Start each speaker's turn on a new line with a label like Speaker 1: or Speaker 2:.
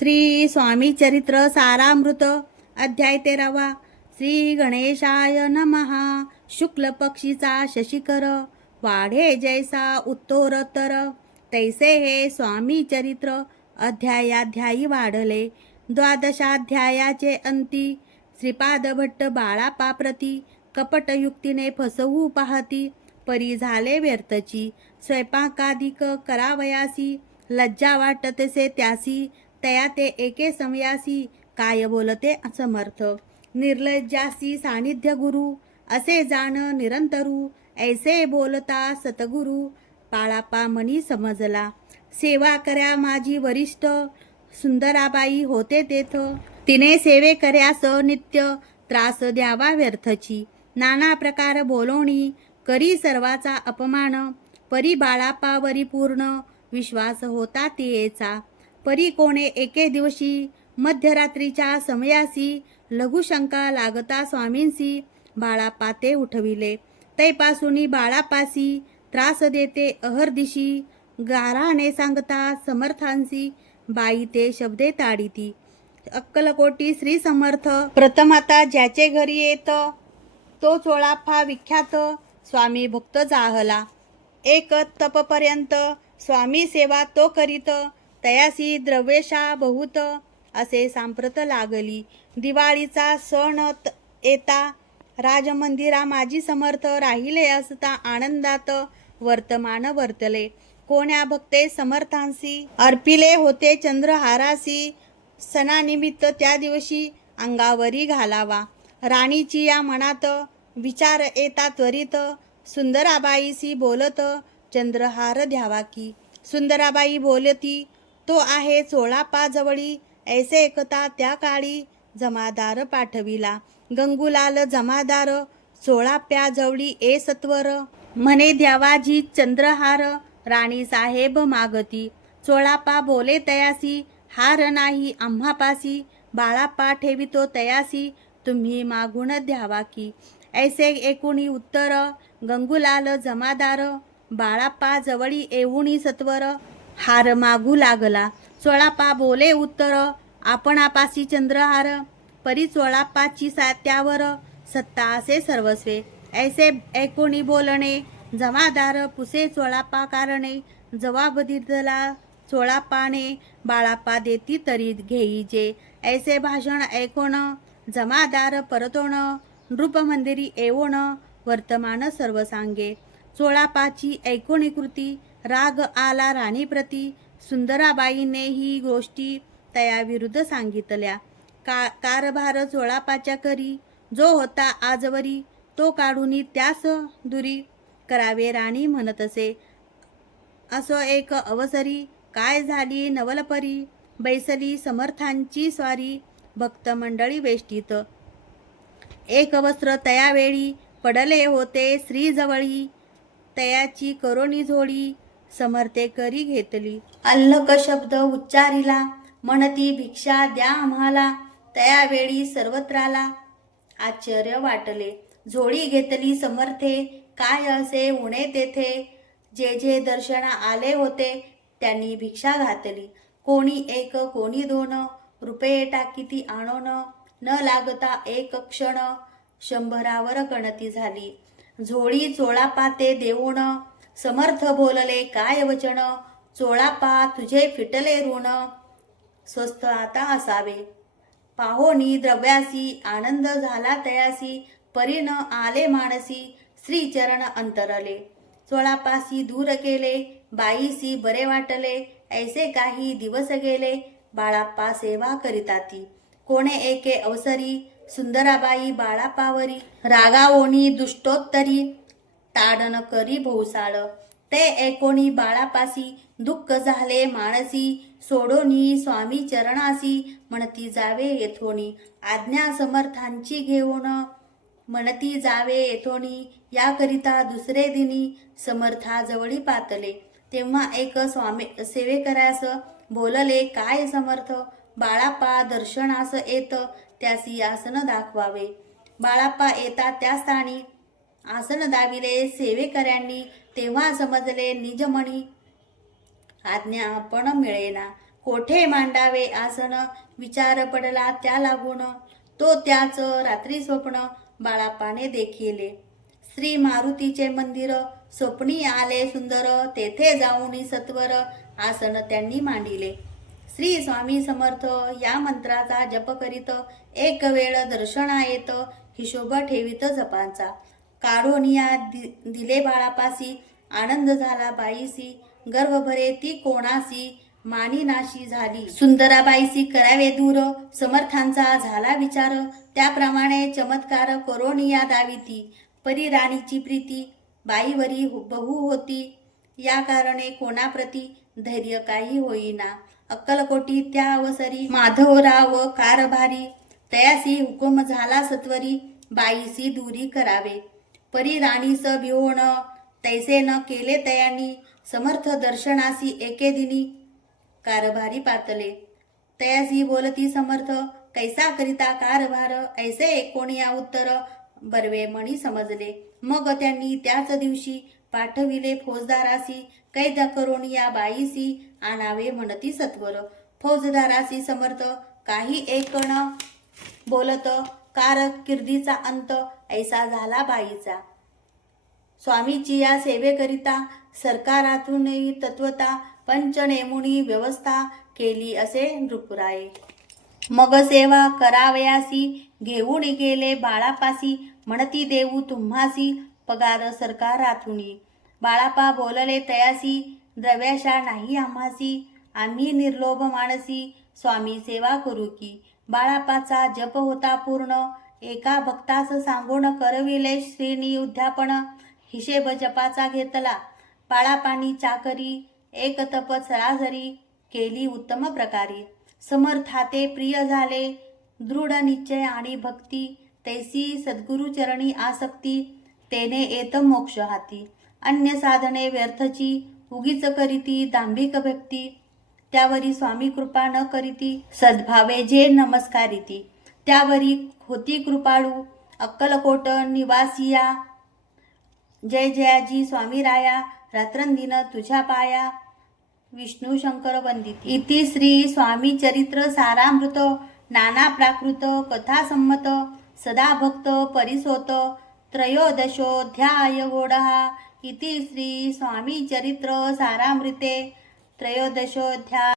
Speaker 1: श्री स्वामी चरित्र सारामृत अध्याय तेरावा. श्री गणेशाय नमहा शुक्ल पक्षीचा शशिकर. वाढे जैसा उत्तरोत्तर. तैसे हे स्वामी चरित्र. अध्यायाध्यायी वाढले. द्वादशाध्यायाचे अंती. श्रीपादभट्ट बाळापाप्रती. कपटयुक्तीने फसवू पाहती. परी झाले व्यर्थची. स्वयंपाकाधिक करावयासी. लज्जा वाटतसे त्यासी. तया ते एके समयासी काय बोलते समर्थ निर्लज्जासी सानिध्य गुरु असे जाण निरंतरू ऐसे बोलता सतगुरु पाळापा मनी समजला. सेवा कर्या माझी वरिष्ठ सुंदराबाई होते तेथ. तिने सेवे कर्यास नित्य त्रास द्यावा व्यर्थची. नाना प्रकार बोलवणी करी सर्वाचा अपमान परी बाळापावरी पूर्ण विश्वास होता तियेचा परी कोणे एके दिवशी मध्यरात्रीच्या समयासी लघुशंका लागता स्वामींसी बाळापाते उठविले. तैपासून बाळापासी त्रास देते अहर्दिशी गाराणे सांगता समर्थांसी बाई ते शब्दे ताडिती. अक्कलकोटी श्री समर्थ प्रथमाता ज्याचे घरी येत तो चोळाफा विख्यात स्वामी भक्त जाहला. एक तपपर्यंत स्वामी सेवा तो करीत तयासी द्रव्यशा बहुत असे सांप्रत लागली. दिवाळीचा सण त- येता राजमंदिरा माझी समर्थ राहिले असता आनंदात वर्तमान वर्तले. कोण्या भक्ते समर्थांसी अर्पिले होते चंद्रहारासी सणानिमित्त त्या दिवशी अंगावरी घालावा. राणीची या मनात विचार येता त्वरित सुंदराबाईसी बोलत चंद्रहार द्यावा की. सुंदराबाई बोलती तो आहे चोळापा जवळी ऐसे एकता त्या काळी जमादार पाठविला. गंगुलाल जमादार चोळाप्या जवळी ए सत्वर. म्हणे द्यावाजी चंद्रहार राणी साहेब मागती. चोळापा बोले तयासी हार नाही आम्हापासी बाळापा ठेवितो तयासी तुम्ही मागून द्यावा की. ऐसे एकूणी उत्तर गंगुलाल जमादार बाळापा जवळी येऊणी सत्वर. हार मागू लागला. चोळापा बोले उत्तर आपणापासी चंद्रहार परी चोळापाची सात्यावर. सत्ता असे सर्वस्वे. ऐसे ऐकोणी बोलणे? जमादार पुसे चोळापा कारणे. जवाब दिला चोळापाने. बाळापा देती तरी घेईजे ऐसे भाषण ऐकोण जमादार परतोण. नृपमंदिरी येवोण वर्तमान सर्व सांगे चोळापाची ऐकोणी कृती? राग आला राणीप्रती. सुंदराबाईने ही गोष्टी तयाविरुद्ध सांगितल्या. का कारभार झोळापाच्या करी. जो होता आजवरी तो काढून त्यास दुरी करावे राणी म्हणत असे. असो एक अवसरी. काय झाली नवलपरी? बैसली समर्थांची स्वारी. भक्त मंडळी वेष्टीत. एक वस्त्र तयावेळी पडले होते श्रीजवळी. तयाची करोणी झोळी. समर्थे करी घेतली. अल्लक शब्द उच्चारिला म्हणती भिक्षा द्या आम्हाला तयावेळी सर्वत्राला. आश्चर्य वाटले. झोळी घेतली समर्थे काय असे उणे तेथे? जे जे दर्शना आले होते त्यांनी भिक्षा घातली. कोणी एक कोणी दोन रुपये टाकीती आणोन न लागता एक क्षण शंभरावर गणती झाली. झोळी चोळापाते देऊन समर्थ बोलले काय वचन? चोळापा तुझे फिटले ऋण. स्वस्थ आता असावे. पाहोनी द्रव्यासी आनंद झाला तयासी परिण आले मानसी श्रीचरण अंतरले. चोळापासी दूर केले बाईसी बरे वाटले ऐसे काही दिवस गेले बाळाप्पा सेवा करिताती. कोणे एके अवसरी सुंदराबाई बाळापावरी रागाओनी दुष्टोत्तरी ताडन करी भोवसाळ. ते एकोणी बाळापासी दुःख झाले मानसी सोडोनी स्वामी चरणासी म्हणती जावे येथोनी आज्ञा समर्थांची घेऊन म्हणती जावे येथोनी याकरिता दुसरे दिनी समर्थाजवळी पातले. तेव्हा एक स्वामी सेवेकरास बोलले काय समर्थ? बाळापा दर्शनास येत त्यासी आसन दाखवावे. बाळापा येता त्या स्थानी आसन दाविले सेवेकऱ्यांनी तेव्हा समजले निजमणी. आज्ञा आपण मिळेना. कोठे मांडावे आसन? विचार पडला त्या लागून तो त्याच रात्री स्वप्न बाळापाने देखिले. श्री मारुतीचे मंदिर स्वप्नी आले सुंदर तेथे जाऊन सत्वर आसन त्यांनी मांडिले. श्री स्वामी समर्थ या मंत्राचा जप करीत एक वेळ दर्शना येत हिशोब ठेवीत जपांचा. काढून या दि- दिले बाळापासी. आनंद झाला बाईसी. गर्व भरे ती कोणासी? मानी नाशी झाली. सुंदराबाईसी करावे दूर. समर्थांचा झाला विचार. त्याप्रमाणे चमत्कार करोनिया दाविती. परी राणीची प्रीती. बाईवरी बहु होती. या कारणे कोणाप्रती धैर्य काही होईना. अक्कलकोटी त्या अवसरी. माधवराव कारभारी. तयासी हुकुम झाला सत्वरी. बाईसी दूरी करावे. परी राणीस बिहोण तैसे न केले तयानी समर्थ दर्शनासी एके दिनी. कारभारी पातले तयासी बोलती समर्थ कैसा करिता कारभार ऐसे एकोणिया उत्तर. बर्वे मणी समजले मग त्यांनी त्याच दिवशी पाठविले फौजदारासी कैद करून या बाईसी आणावे म्हणती सत्वर. फौजदारासी समर्थ काही एक बोलत कारक किर्दीचा अंत ऐसा झाला बाईचा. स्वामीची या सेवेकरिता सरकारातूनही तत्वता पंचनेमुनी व्यवस्था केली असे नृपुराये. मग सेवा करावयासी घेऊन गेले बाळापासी म्हणती देऊ तुम्हासी पगार सरकारातुनी. बाळापा बोलले तयासी द्रव्याशा नाही आम्हासी आम्ही निर्लोभ मानसी स्वामी सेवा करू की. बाळापाचा जप होता पूर्ण. एका भक्तास सांगून करविले श्रीनी उद्यापन. हिशेब जपाचा घेतला. बाळापानी चाकरी एक तप सरासरी केली उत्तम प्रकारे. समर्थाते प्रिय झाले. दृढ निश्चय आणि भक्ती. तैसी सद्गुरुचरणी आसक्ती. तेने येत मोक्ष हाती. अन्य साधने व्यर्थची. उगीच करीती दांभिक भक्ती. त्यावरी स्वामी कृपा न करीती सद्भावे जे नमस्कारिती. त्यावरी होती कृपाळू अक्कलकोट निवासिया. जय जयाजी स्वामी राया रात्रंदिन तुझ्या पाया. विष्णू शंकर वंदित. इति श्री स्वामी चरित्र सारामृत नाना प्राकृत कथा संमत सदा भक्त परिसोत त्रयोदशोध्याय गोडहा. इति श्री स्वामी चरित्र सारामृते. त्रयोदशोऽध्याय